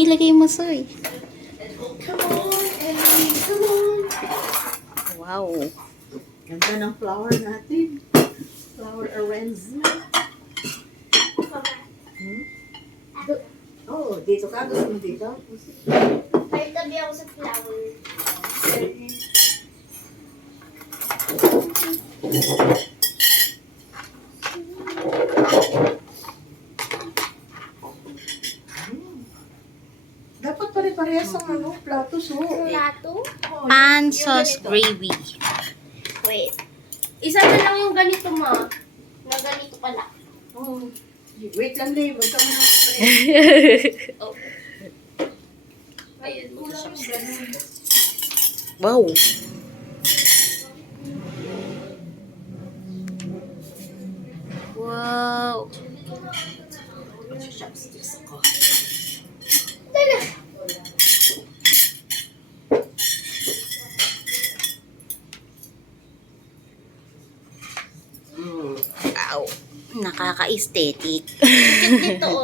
Sige, lagay mo, Soy. Come on, Ellie. Come on. Wow. Ganda ng flower natin. Flower arrangement. Hmm? Oh, dito ka. Gusto mo dito? Ay, tabi ako sa flower. Dapat pare-parehas ang plato, so. Plato? Pan sauce gravy. Wait. Isa na lang yung ganito, ma. Na ganito pala. Oh. Wait lang, Dave. Huwag ka mo nang Oh. Ayun. kulang yung ganun. Wow. Wow. Chopsticks ako. Wow. Nakaka-aesthetic. Dito, oh.